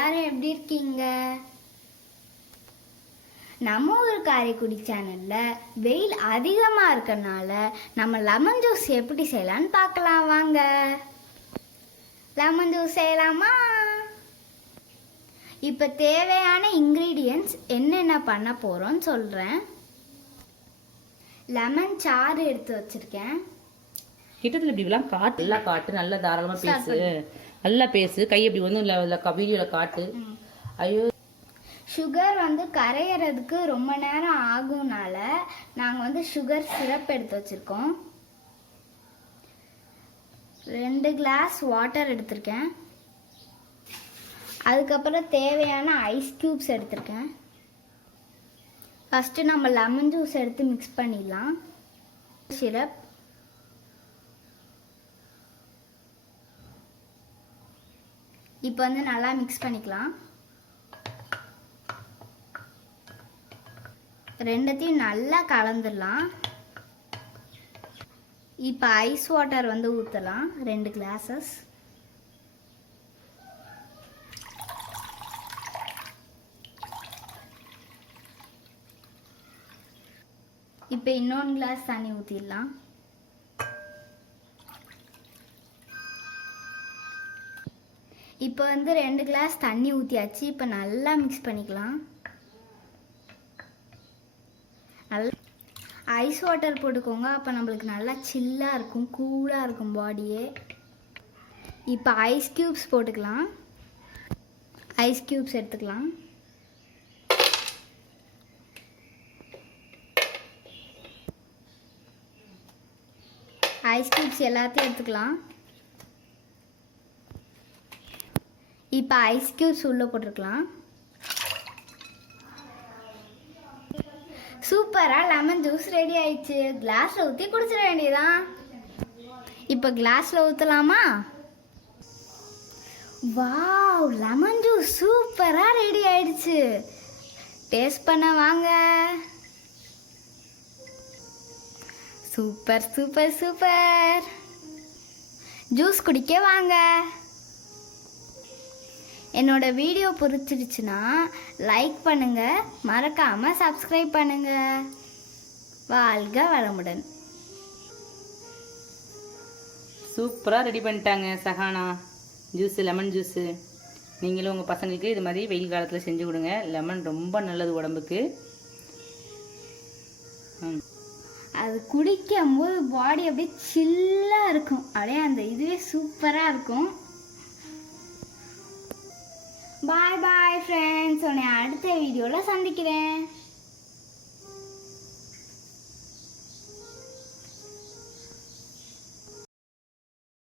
எல்லாரும் எப்படி இருக்கீங்க? நம்ம ஊர் காரைக்குடி சேனல்ல வெயில் அதிகமா இருக்கனால நம்ம லெமன் ஜூஸ் எப்படி செய்யலாம்னு பார்க்கலாம் வாங்க. லெமன் ஜூஸ் செய்யலாமா? இப்போ தேவையான இன்கிரீடியன்ட்ஸ் என்னென்ன பண்ண போறோம்னு சொல்றேன். லெமன் சாறு எடுத்து வச்சிருக்கேன். கிட்டத்தில் இப்படிலாம் காட்டு நல்லா காட்டு, நல்லா தாராளமாக பேசு, நல்லா பேசு. கை எப்படி வந்து வீடியோவில் காட்டு. ஐயோ, சுகர் வந்து கரையிறதுக்கு ரொம்ப நேரம் ஆகும்னால நாங்கள் வந்து சுகர் சிரப் எடுத்து வச்சுருக்கோம். 2 கிளாஸ் வாட்டர் எடுத்திருக்கேன். அதுக்கப்புறம் தேவையான ஐஸ் க்யூப்ஸ் எடுத்திருக்கேன். ஃபஸ்ட்டு நம்ம லெமன் ஜூஸ் எடுத்து மிக்ஸ் பண்ணிடலாம். சிரப், இப்போ வந்து நல்லா மிக்ஸ் பண்ணிக்கலாம். ரெண்டத்தையும் நல்லா கலந்துடலாம். இப்போ ஐஸ் வாட்டர் வந்து ஊற்றலாம் 2 கிளாஸஸ். இப்போ இன்னொன்று கிளாஸ் தண்ணி ஊற்றிடலாம். இப்போ வந்து 2 கிளாஸ் தண்ணி ஊற்றியாச்சு. இப்போ நல்லா மிக்ஸ் பண்ணிக்கலாம். நல்லா ஐஸ் வாட்டர் போட்டுக்கோங்க, அப்போ நம்மளுக்கு நல்லா சில்லாக இருக்கும், கூலாக இருக்கும் பாடியே. இப்போ ஐஸ் க்யூப்ஸ் போட்டுக்கலாம். ஐஸ் க்யூப்ஸ் எடுத்துக்கலாம். ஐஸ் க்யூப்ஸ் எல்லாத்தையும் எடுத்துக்கலாம். இப்போ ஐஸ் க்யூப்ஸ் உள்ளே போட்டிருக்கலாம். சூப்பராக லெமன் ஜூஸ் ரெடி ஆயிடுச்சு. கிளாஸில் ஊற்றி குடிச்சிட வேண்டியதான். இப்போ கிளாஸில் ஊற்றலாமா? வாவ், லெமன் ஜூஸ் சூப்பராக ரெடி ஆயிடுச்சு. டேஸ்ட் பண்ண வாங்க. Super super super. ஜூஸ் குடிக்க வாங்க. என்னோட வீடியோ பிடிச்சிருச்சுன்னா லைக் பண்ணுங்க, மறக்காம சப்ஸ்கிரைப் பண்ணுங்க. வாழ்க வளமுடன். சூப்பராக ரெடி பண்ணிட்டாங்க சஹானா ஜூஸு, லெமன் ஜூஸு. நீங்களும் உங்கள் பசங்களுக்கு இது மாதிரி வெயில் காலத்தில் செஞ்சு கொடுங்க. லெமன் ரொம்ப நல்லது உடம்புக்கு. அது குடிக்கும் போது பாடி அப்படியே சில்லாக இருக்கும். அப்படியே அந்த இதுவே சூப்பராக இருக்கும். பாய் பாய் ஃப்ரெண்ட்ஸ். உன்னை அடுத்த வீடியோவில் சந்திக்கிறேன்.